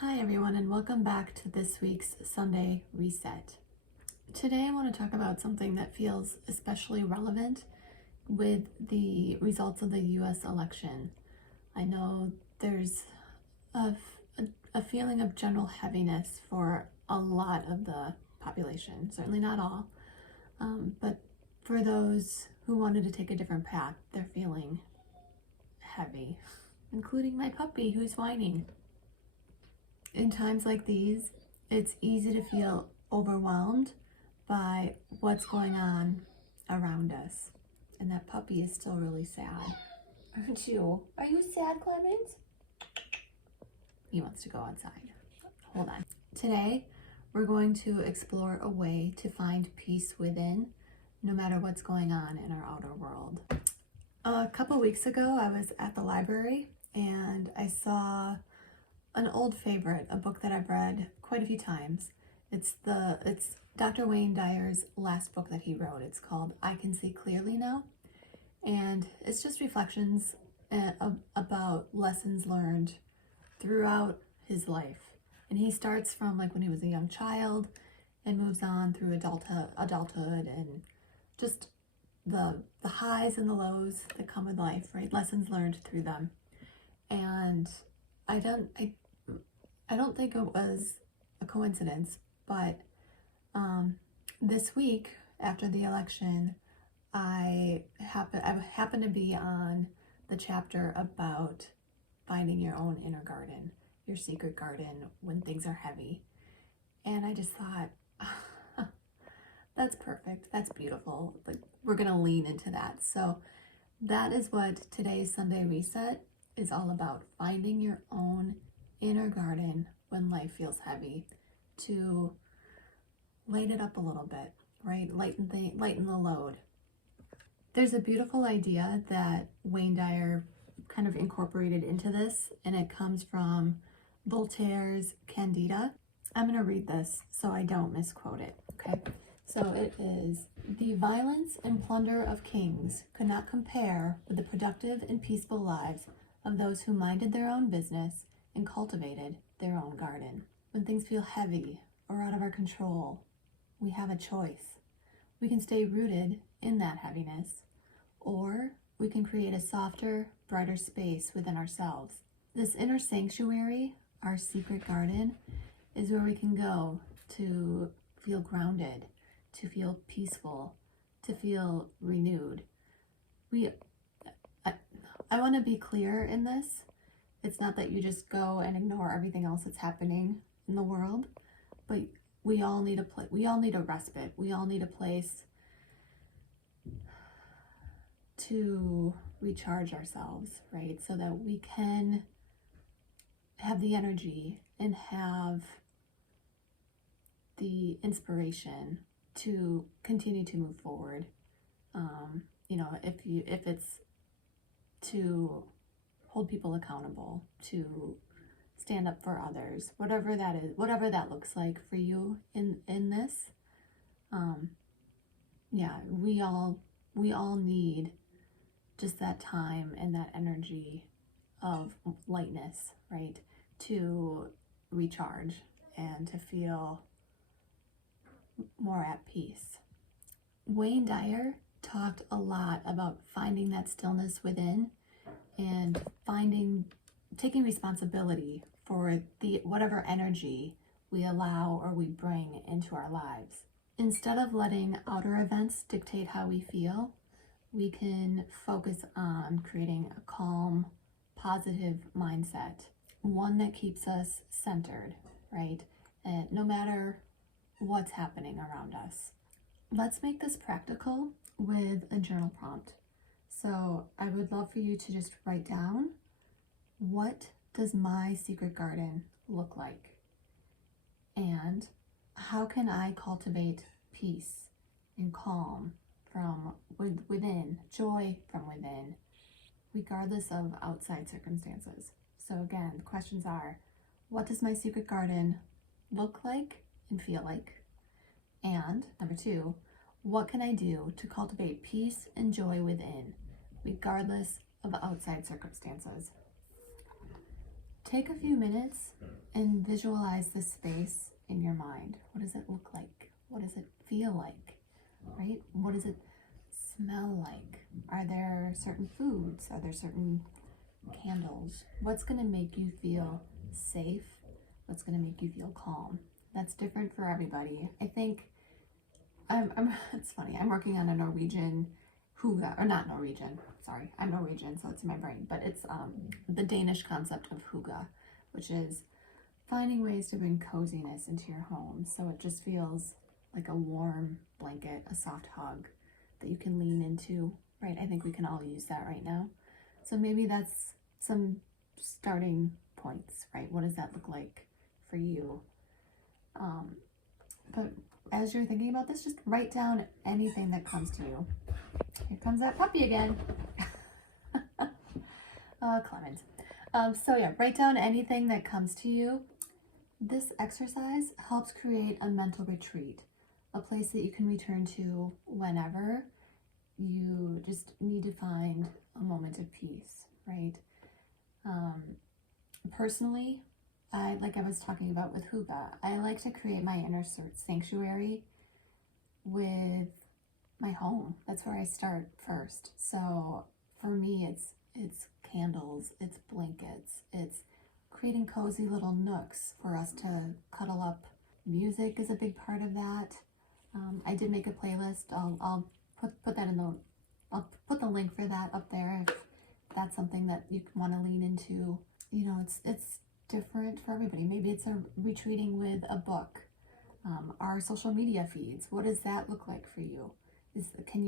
Hi everyone, and welcome back to this week's Sunday Reset. Today I want to talk about something that feels especially relevant with the results of the US election. I know there's a feeling of general heaviness for a lot of the population, certainly not all, but for those who wanted to take a different path, they're feeling heavy, including my puppy who's whining. In times like these, it's easy to feel overwhelmed by what's going on around us. And that puppy is still really sad. Aren't you? Are you sad, Clemens? He wants to go outside. Hold on. Today, we're going to explore a way to find peace within, no matter what's going on in our outer world. A couple weeks ago, I was at the library and I saw an old favorite, a book that I've read quite a few times. It's Dr. Wayne Dyer's last book that he wrote. It's called I Can See Clearly Now. And it's just reflections about lessons learned throughout his life. And he starts from like when he was a young child and moves on through adulthood and just the highs and the lows that come with life, right? Lessons learned through them. And I don't think it was a coincidence, but this week after the election, I happened to be on the chapter about finding your own inner garden, your secret garden when things are heavy. And I just thought, that's perfect. That's beautiful. But we're going to lean into that. So that is what today's Sunday Reset is all about, finding your own inner garden when life feels heavy, to light it up a little bit, right? Lighten the load. There's a beautiful idea that Wayne Dyer kind of incorporated into this, and it comes from Voltaire's Candida. I'm going to read this so I don't misquote it, okay? So it is, "The violence and plunder of kings could not compare with the productive and peaceful lives of those who minded their own business and cultivated their own garden. When things feel heavy or out of our control, we have a choice. We can stay rooted in that heaviness, or we can create a softer, brighter space within ourselves. This inner sanctuary, our secret garden, is where we can go to feel grounded, to feel peaceful, to feel renewed." I want to be clear in this. It's not that you just go and ignore everything else that's happening in the world, but we all need a respite. We all need a place to recharge ourselves, right? So that we can have the energy and have the inspiration to continue to move forward. If it's to hold people accountable, to stand up for others, whatever that is, whatever that looks like for you in this. We all need just that time and that energy of lightness, right? To recharge and to feel more at peace. Wayne Dyer talked a lot about finding that stillness within and taking responsibility for whatever energy we allow or we bring into our lives. Instead of letting outer events dictate how we feel, we can focus on creating a calm, positive mindset, one that keeps us centered, right? And no matter what's happening around us. Let's make this practical with a journal prompt. So I would love for you to just write down, what does my secret garden look like? And how can I cultivate peace and calm from within, joy from within, regardless of outside circumstances? So again, the questions are, what does my secret garden look like and feel like? And number 2, what can I do to cultivate peace and joy within, regardless of outside circumstances? take a few minutes and visualize this space in your mind. What does it look like? What does it feel like? Right? What does it smell like? Are there certain foods? Are there certain candles? What's going to make you feel safe? What's going to make you feel calm? That's different for everybody. I think it's funny. I'm working on a Norwegian hygge, or not Norwegian. Sorry, I'm Norwegian, so it's in my brain. But it's the Danish concept of hygge, which is finding ways to bring coziness into your home, so it just feels like a warm blanket, a soft hug that you can lean into. Right? I think we can all use that right now. So maybe that's some starting points. Right? What does that look like for you? But as you're thinking about this, just write down anything that comes to you. Here comes that puppy again. Clement. So yeah, write down anything that comes to you. This exercise helps create a mental retreat, a place that you can return to whenever you just need to find a moment of peace, right? Personally, like I was talking about with hygge, I like to create my inner sanctuary with my home. That's where I start first. So for me, it's candles, it's blankets, it's creating cozy little nooks for us to cuddle up. Music is a big part of that. I did make a playlist. I'll put that in the, I'll put the link for that up there if that's something that you want to lean into. You know, it's different for everybody. Maybe it's a retreating with a book. Our social media feeds, what does that look like for you? Can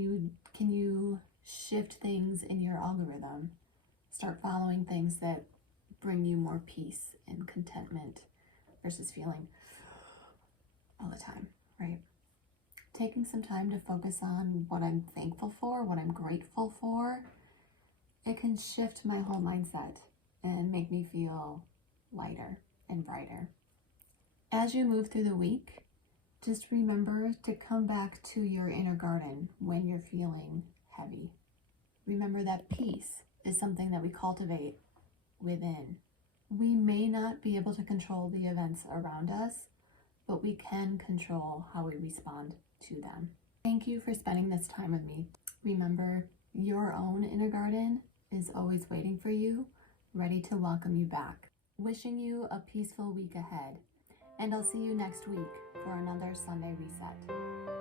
you shift things in your algorithm? Start following things that bring you more peace and contentment versus feeling all the time, right? Taking some time to focus on what I'm thankful for, what I'm grateful for, it can shift my whole mindset and make me feel lighter and brighter. As you move through the week, just remember to come back to your inner garden when you're feeling heavy. Remember that peace is something that we cultivate within. We may not be able to control the events around us, but we can control how we respond to them. Thank you for spending this time with me. Remember, your own inner garden is always waiting for you, ready to welcome you back. Wishing you a peaceful week ahead, and I'll see you next week for another Sunday Reset.